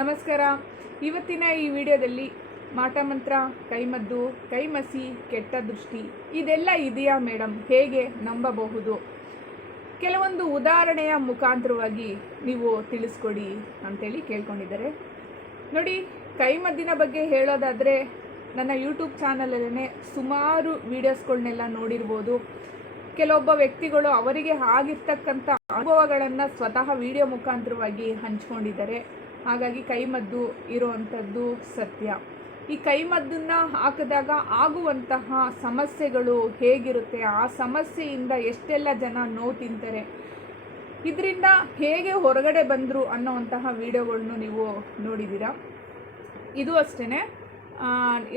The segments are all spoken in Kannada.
ನಮಸ್ಕಾರ. ಇವತ್ತಿನ ಈ ವಿಡಿಯೋದಲ್ಲಿ ಮಾಟಮಂತ್ರ ಕೈಮದ್ದು, ಕೈಮಸಿ, ಕೆಟ್ಟ ದೃಷ್ಟಿ ಇದೆಲ್ಲ ಇದೆಯಾ ಮೇಡಮ್ ಹೇಗೆ ನಂಬಬಹುದು? ಕೆಲವೊಂದು ಉದಾಹರಣೆಯ ಮುಖಾಂತರವಾಗಿ ನೀವು ತಿಳಿಸ್ಕೊಡಿ ಅಂತೇಳಿ ಕೇಳ್ಕೊಂಡಿದ್ದಾರೆ. ನೋಡಿ, ಕೈಮದ್ದಿನ ಬಗ್ಗೆ ಹೇಳೋದಾದರೆ ನನ್ನ ಯೂಟ್ಯೂಬ್ ಚಾನಲಲ್ಲೇ ಸುಮಾರು ವೀಡಿಯೋಸ್ಗಳನ್ನೆಲ್ಲ ನೋಡಿರ್ಬೋದು. ಕೆಲವೊಬ್ಬ ವ್ಯಕ್ತಿಗಳು ಅವರಿಗೆ ಆಗಿರ್ತಕ್ಕಂಥ ಅನುಭವಗಳನ್ನು ಸ್ವತಃ ವಿಡಿಯೋ ಮುಖಾಂತರವಾಗಿ ಹಂಚ್ಕೊಂಡಿದ್ದಾರೆ. ಹಾಗಾಗಿ ಕೈಮದ್ದು ಇರುವಂಥದ್ದು ಸತ್ಯ. ಈ ಕೈಮದ್ದನ್ನು ಹಾಕಿದಾಗ ಆಗುವಂತಹ ಸಮಸ್ಯೆಗಳು ಹೇಗಿರುತ್ತೆ? ಆ ಸಮಸ್ಯೆಯಿಂದ ಎಷ್ಟೆಲ್ಲ ಜನ ನೋವು ತಿಂತಾರೆ? ಇದರಿಂದ ಹೇಗೆ ಹೊರಗಡೆ ಬಂದರು ಅನ್ನೋವಂತಹ ವಿಡಿಯೋಗಳನ್ನು ನೀವು ನೋಡಿದ್ದೀರಾ? ಇದು ಅಷ್ಟೇ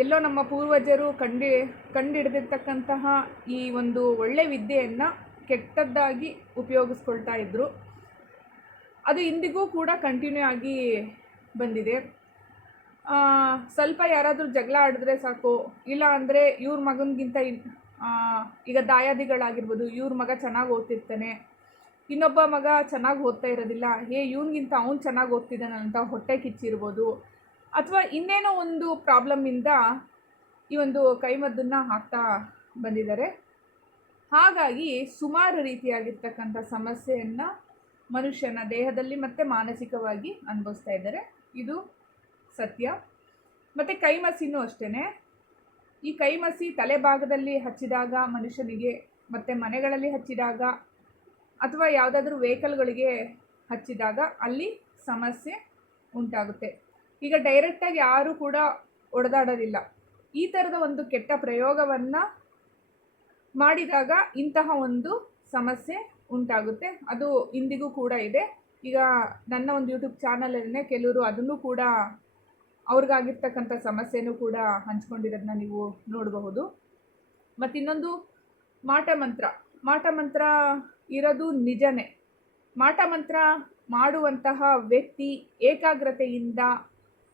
ಎಲ್ಲೋ ನಮ್ಮ ಪೂರ್ವಜರು ಕಂಡು, ಕಂಡಿಡಿದಿರ್ತಕ್ಕಂತಹ ಈ ಒಂದು ಒಳ್ಳೆ ವಿದ್ಯೆಯನ್ನು ಕೆಟ್ಟದ್ದಾಗಿ ಉಪಯೋಗಿಸ್ಕೊಳ್ತಾ ಇದ್ದರು ಅದು ಇಂದಿಗೂ ಕೂಡ ಕಂಟಿನ್ಯೂ ಆಗಿ ಬಂದಿದೆ. ಸ್ವಲ್ಪ ಯಾರಾದರೂ ಜಗಳ ಆಡಿದ್ರೆ ಸಾಕು, ಇಲ್ಲ ಅಂದರೆ ಇವ್ರ ಮಗನಿಗಿಂತ ಈಗ ದಾಯಾದಿಗಳಾಗಿರ್ಬೋದು, ಇವ್ರ ಮಗ ಚೆನ್ನಾಗಿ ಓದ್ತಿರ್ತಾನೆ, ಇನ್ನೊಬ್ಬ ಮಗ ಚೆನ್ನಾಗಿ ಓದ್ತಾ ಇರೋದಿಲ್ಲ ಏ ಇವನಿಗಿಂತ ಅವ್ನು ಚೆನ್ನಾಗಿ ಓದ್ತಿದ್ದಾನೆ ಅಂತ ಹೊಟ್ಟೆ ಕಿಚ್ಚಿರ್ಬೋದು. ಅಥವಾ ಇನ್ನೇನೋ ಒಂದು ಪ್ರಾಬ್ಲಮ್ಮಿಂದ ಈ ಒಂದು ಕೈಮದ್ದನ್ನು ಹಾಕ್ತಾ ಬಂದಿದ್ದಾರೆ. ಹಾಗಾಗಿ ಸುಮಾರು ರೀತಿಯಾಗಿರ್ತಕ್ಕಂಥ ಸಮಸ್ಯೆಯನ್ನು ಮನುಷ್ಯನ ದೇಹದಲ್ಲಿ ಮತ್ತು ಮಾನಸಿಕವಾಗಿ ಅನುಭವಿಸ್ತಾ ಇದ್ದಾರೆ. ಇದು ಸತ್ಯ. ಮತ್ತು ಕೈಮಸಿನೂ ಅಷ್ಟೇ ಈ ಕೈಮಸಿ ತಲೆಭಾಗದಲ್ಲಿ ಹಚ್ಚಿದಾಗ ಮನುಷ್ಯನಿಗೆ ಮತ್ತು ಮನೆಗಳಲ್ಲಿ ಹಚ್ಚಿದಾಗ ಅಥವಾ ಯಾವುದಾದ್ರೂ ವೆಹಿಕಲ್ಗಳಿಗೆ ಹಚ್ಚಿದಾಗ ಅಲ್ಲಿ ಸಮಸ್ಯೆ ಉಂಟಾಗುತ್ತೆ. ಈಗ ಡೈರೆಕ್ಟಾಗಿ ಯಾರೂ ಕೂಡ ಒಡೆದಾಡೋದಿಲ್ಲ. ಈ ಥರದ ಒಂದು ಕೆಟ್ಟ ಪ್ರಯೋಗವನ್ನು ಮಾಡಿದಾಗ ಇಂತಹ ಒಂದು ಸಮಸ್ಯೆ ಉಂಟಾಗುತ್ತೆ. ಅದು ಇಂದಿಗೂ ಕೂಡ ಇದೆ. ಈಗ ನನ್ನ ಒಂದು ಯೂಟ್ಯೂಬ್ ಚಾನಲಲ್ಲೇ ಕೆಲವರು ಅದನ್ನು ಕೂಡ ಅವ್ರಿಗಾಗಿರ್ತಕ್ಕಂಥ ಸಮಸ್ಯೆನೂ ಕೂಡ ಹಂಚ್ಕೊಂಡಿರೋದನ್ನ ನೀವು ನೋಡಬಹುದು. ಮತ್ತು ಇನ್ನೊಂದು ಮಾಟಮಂತ್ರ ಮಾಟಮಂತ್ರ ಇರೋದು ನಿಜನೇ. ಮಾಟಮಂತ್ರ ಮಾಡುವಂತಹ ವ್ಯಕ್ತಿ ಏಕಾಗ್ರತೆಯಿಂದ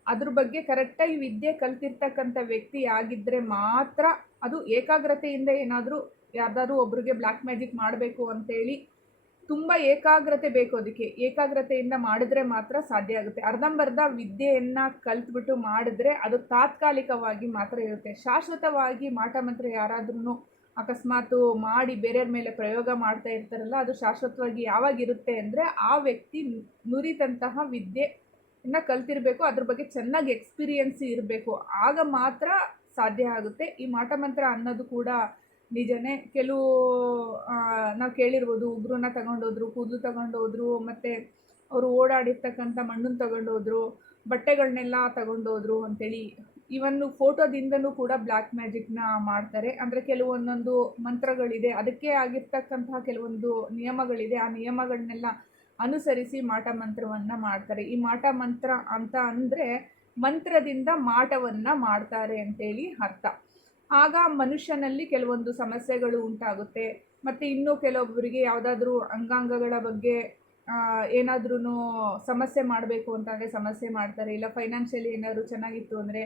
ಅದ್ರ ಬಗ್ಗೆ ಕರೆಕ್ಟಾಗಿ ವಿದ್ಯೆ ಕಲ್ತಿರ್ತಕ್ಕಂಥ ವ್ಯಕ್ತಿ ಆಗಿದ್ದರೆ ಮಾತ್ರ ಅದು ಏಕಾಗ್ರತೆಯಿಂದ ಏನಾದರೂ ಯಾರ್ದಾದ್ರೂ ಒಬ್ರಿಗೆ ಬ್ಲ್ಯಾಕ್ ಮ್ಯಾಜಿಕ್ ಮಾಡಬೇಕು ಅಂತೇಳಿ ತುಂಬ ಏಕಾಗ್ರತೆ ಬೇಕು ಅದಕ್ಕೆ. ಏಕಾಗ್ರತೆಯಿಂದ ಮಾಡಿದ್ರೆ ಮಾತ್ರ ಸಾಧ್ಯ ಆಗುತ್ತೆ. ಅರ್ಧಂಬರ್ಧ ವಿದ್ಯೆಯನ್ನು ಕಲ್ತ್ಬಿಟ್ಟು ಮಾಡಿದ್ರೆ ಅದು ತಾತ್ಕಾಲಿಕವಾಗಿ ಮಾತ್ರ ಇರುತ್ತೆ. ಶಾಶ್ವತವಾಗಿ ಮಾಟ ಮಂತ್ರ ಯಾರಾದ್ರೂ ಅಕಸ್ಮಾತು ಮಾಡಿ ಬೇರೆಯವ್ರ ಮೇಲೆ ಪ್ರಯೋಗ ಮಾಡ್ತಾ ಇರ್ತಾರಲ್ಲ, ಅದು ಶಾಶ್ವತವಾಗಿ ಯಾವಾಗಿರುತ್ತೆ ಅಂದರೆ ಆ ವ್ಯಕ್ತಿ ನುರಿತಂತಹ ವಿದ್ಯೆಯನ್ನು ಕಲ್ತಿರಬೇಕು, ಅದ್ರ ಬಗ್ಗೆ ಚೆನ್ನಾಗಿ ಎಕ್ಸ್ಪೀರಿಯನ್ಸ್ ಇರಬೇಕು. ಆಗ ಮಾತ್ರ ಸಾಧ್ಯ ಆಗುತ್ತೆ. ಈ ಮಾಟ ಮಂತ್ರ ಅನ್ನೋದು ಕೂಡ ನಿಜನೇ ಕೆಲವು ನಾವು ಕೇಳಿರ್ಬೋದು, ಉಗ್ರನ್ನ ತಗೊಂಡೋದ್ರು, ಕೂದಲು ತಗೊಂಡೋದ್ರು, ಮತ್ತು ಅವರು ಓಡಾಡಿರ್ತಕ್ಕಂಥ ಮಣ್ಣನ್ನು ತಗೊಂಡೋದ್ರು ಬಟ್ಟೆಗಳನ್ನೆಲ್ಲ ತಗೊಂಡೋದ್ರು ಅಂತೇಳಿ. ಇವನ್ನು ಫೋಟೋದಿಂದನೂ ಕೂಡ ಬ್ಲ್ಯಾಕ್ ಮ್ಯಾಜಿಕ್ನ ಮಾಡ್ತಾರೆ. ಅಂದರೆ ಕೆಲವೊಂದೊಂದು ಮಂತ್ರಗಳಿದೆ. ಅದಕ್ಕೆ ಆಗಿರ್ತಕ್ಕಂತಹ ಕೆಲವೊಂದು ನಿಯಮಗಳಿದೆ. ಆ ನಿಯಮಗಳನ್ನೆಲ್ಲ ಅನುಸರಿಸಿ ಮಾಟ ಮಂತ್ರವನ್ನು ಮಾಡ್ತಾರೆ. ಈ ಮಾಟ ಮಂತ್ರ ಅಂತ ಅಂದರೆ ಮಂತ್ರದಿಂದ ಮಾಟವನ್ನು ಮಾಡ್ತಾರೆ ಅಂತೇಳಿ ಅರ್ಥ. ಆಗ ಮನುಷ್ಯನಲ್ಲಿ ಕೆಲವೊಂದು ಸಮಸ್ಯೆಗಳು ಉಂಟಾಗುತ್ತೆ. ಮತ್ತು ಇನ್ನೂ ಕೆಲವೊಬ್ಬರಿಗೆ ಯಾವುದಾದ್ರೂ ಅಂಗಾಂಗಗಳ ಬಗ್ಗೆ ಏನಾದ್ರೂ ಸಮಸ್ಯೆ ಮಾಡಬೇಕು ಅಂತಂದರೆ ಸಮಸ್ಯೆ ಮಾಡ್ತಾರೆ. ಇಲ್ಲ ಫೈನಾನ್ಷಿಯಲಿ ಏನಾದರೂ ಚೆನ್ನಾಗಿತ್ತು ಅಂದರೆ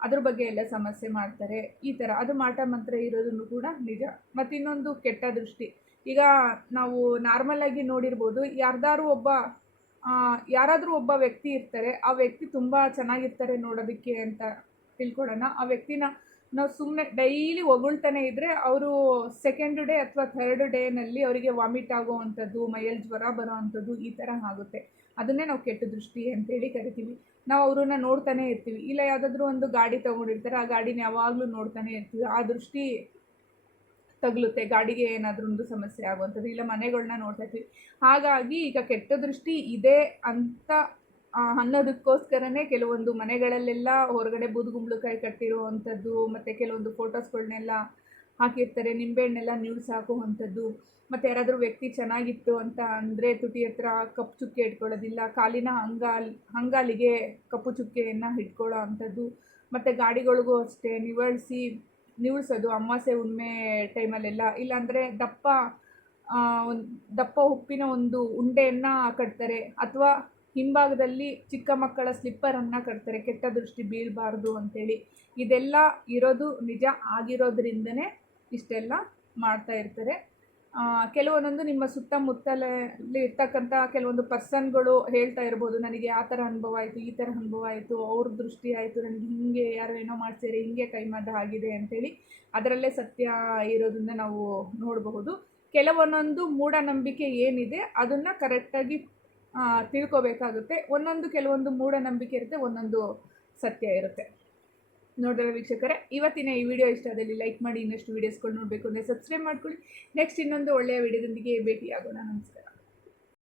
ಅದ್ರ ಬಗ್ಗೆ ಎಲ್ಲ ಸಮಸ್ಯೆ ಮಾಡ್ತಾರೆ. ಈ ಥರ ಅದು ಮಾಟ ಮಂತ್ರ ಇರೋದನ್ನು ಕೂಡ ನಿಜ. ಮತ್ತಿನ್ನೊಂದು ಕೆಟ್ಟ ದೃಷ್ಟಿ. ಈಗ ನಾವು ನಾರ್ಮಲಾಗಿ ನೋಡಿರ್ಬೋದು ಯಾರ್ದಾರು ಒಬ್ಬ ಯಾರಾದರೂ ಒಬ್ಬ ವ್ಯಕ್ತಿ ಇರ್ತಾರೆ. ಆ ವ್ಯಕ್ತಿ ತುಂಬ ಚೆನ್ನಾಗಿರ್ತಾರೆ ನೋಡೋದಕ್ಕೆ ಅಂತ ತಿಳ್ಕೊಳ್ಳೋಣ. ಆ ವ್ಯಕ್ತಿನ ನಾವು ಸುಮ್ಮನೆ ಡೈಲಿ ಹೊಗಳ್ತಾನೆ ಇದ್ದರೆ ಅವರು ಸೆಕೆಂಡ್ ಡೇ ಅಥವಾ ಥರ್ಡ್ ಡೇನಲ್ಲಿ ಅವರಿಗೆ ವಾಮಿಟ್ ಆಗೋವಂಥದ್ದು ಮೈಯಲ್ಲಿ ಜ್ವರ ಬರೋ ಅಂಥದ್ದು ಈ ಥರ ಆಗುತ್ತೆ. ಅದನ್ನೇ ನಾವು ಕೆಟ್ಟ ದೃಷ್ಟಿ ಅಂತೇಳಿ ಕರಿತೀವಿ. ನಾವು ಅವ್ರನ್ನ ನೋಡ್ತಾನೆ ಇರ್ತೀವಿ. ಇಲ್ಲ ಯಾವುದಾದ್ರೂ ಒಂದು ಗಾಡಿ ತೊಗೊಂಡಿರ್ತಾರೆ, ಆ ಗಾಡಿನ ಯಾವಾಗಲೂ ನೋಡ್ತಾನೆ ಇರ್ತೀವಿ. ಆ ದೃಷ್ಟಿ ತಗಲುತ್ತೆ. ಗಾಡಿಗೆ ಏನಾದರೂ ಒಂದು ಸಮಸ್ಯೆ ಆಗುವಂಥದ್ದು. ಇಲ್ಲ ಮನೆಗಳನ್ನ ನೋಡ್ತಾ ಇರ್ತೀವಿ. ಹಾಗಾಗಿ ಈಗ ಕೆಟ್ಟ ದೃಷ್ಟಿ ಇದೆ ಅಂತ ಅನ್ನೋದಕ್ಕೋಸ್ಕರನೇ ಕೆಲವೊಂದು ಮನೆಗಳಲ್ಲೆಲ್ಲ ಹೊರಗಡೆ ಬೂದುಗುಂಬಳಕಾಯಿ ಕಟ್ಟಿರುವಂಥದ್ದು, ಮತ್ತು ಕೆಲವೊಂದು ಫೋಟೋಸ್ಗಳನ್ನೆಲ್ಲ ಹಾಕಿರ್ತಾರೆ, ನಿಂಬೆಹಣ್ಣೆಲ್ಲ ನ್ಯೂಸ್ ಹಾಕುವಂಥದ್ದು, ಮತ್ತು ಯಾರಾದರೂ ವ್ಯಕ್ತಿ ಚೆನ್ನಾಗಿತ್ತು ಅಂತ ಅಂದರೆ ತುಟಿ ಹತ್ರ ಕಪ್ಪು ಚುಕ್ಕೆ ಇಟ್ಕೊಳ್ಳೋದಿಲ್ಲ, ಕಾಲಿನ ಅಂಗಾಲ್ ಹಂಗಾಲಿಗೆ ಕಪ್ಪು ಚುಕ್ಕೆಯನ್ನು ಇಟ್ಕೊಳ್ಳೋ ಅಂಥದ್ದು, ಮತ್ತು ಗಾಡಿಗಳಿಗೂ ಅಷ್ಟೇ ನಿವಳಿಸಿ ನಿವಳಿಸೋದು ಅಮಾಸೆ ಉಣ್ಮೆ ಟೈಮಲ್ಲೆಲ್ಲ. ಇಲ್ಲಾಂದರೆ ದಪ್ಪ ಒಂದು ದಪ್ಪ ಉಪ್ಪಿನ ಒಂದು ಉಂಡೆಯನ್ನು ಕಟ್ತಾರೆ, ಅಥವಾ ಹಿಂಭಾಗದಲ್ಲಿ ಚಿಕ್ಕ ಮಕ್ಕಳ ಸ್ಲಿಪ್ಪರನ್ನು ಕಟ್ತಾರೆ. ಕೆಟ್ಟ ದೃಷ್ಟಿ ಬೀಳಬಾರ್ದು ಅಂತೇಳಿ. ಇದೆಲ್ಲ ಇರೋದು ನಿಜ ಆಗಿರೋದ್ರಿಂದನೇ ಇಷ್ಟೆಲ್ಲ ಮಾಡ್ತಾ ಇರ್ತಾರೆ. ಕೆಲವೊಂದೊಂದು ನಿಮ್ಮ ಸುತ್ತಮುತ್ತಲಲ್ಲಿ ಇರ್ತಕ್ಕಂಥ ಕೆಲವೊಂದು ಪರ್ಸನ್ಗಳು ಹೇಳ್ತಾ ಇರ್ಬೋದು, ನನಗೆ ಆ ಥರ ಅನುಭವ ಆಯಿತು, ಈ ಥರ ಅನುಭವ ಆಯಿತು, ಅವ್ರ ದೃಷ್ಟಿ ಆಯಿತು, ನನಗೆ ಹಿಂಗೆ ಯಾರೋ ಏನೋ ಮಾಡ್ಸಿದ್ರೆ, ಹಿಂಗೆ ಕೈಮದ್ದು ಆಗಿದೆ ಅಂತೇಳಿ ಅದರಲ್ಲೇ ಸತ್ಯ ಇರೋದನ್ನ ನಾವು ನೋಡಬಹುದು. ಕೆಲವೊಂದೊಂದು ಮೂಢನಂಬಿಕೆ ಏನಿದೆ, ಅದನ್ನು ಕರೆಕ್ಟಾಗಿ ತಿಳ್ಕೊಬೇಕಾಗುತ್ತೆ. ಒಂದೊಂದು ಕೆಲವೊಂದು ಮೂಢನಂಬಿಕೆ ಇರುತ್ತೆ, ಒಂದೊಂದು ಸತ್ಯ ಇರುತ್ತೆ. ನೋಡಿದ್ರೆ ವೀಕ್ಷಕರೇ? ಇವತ್ತಿನ ಈ ವಿಡಿಯೋ ಇಷ್ಟ ಆದಲ್ಲಿ ಲೈಕ್ ಮಾಡಿ, ಇನ್ನಷ್ಟು ವೀಡಿಯೋಸ್ಗಳು ನೋಡಬೇಕು ಅಂದರೆ ಸಬ್ಸ್ಕ್ರೈಬ್ ಮಾಡ್ಕೊಳ್ಳಿ. ನೆಕ್ಸ್ಟ್ ಇನ್ನೊಂದು ಒಳ್ಳೆಯ ವಿಡಿಯೋದೊಂದಿಗೆ ಭೇಟಿಯಾಗೋಣ. ನಮಸ್ಕಾರ.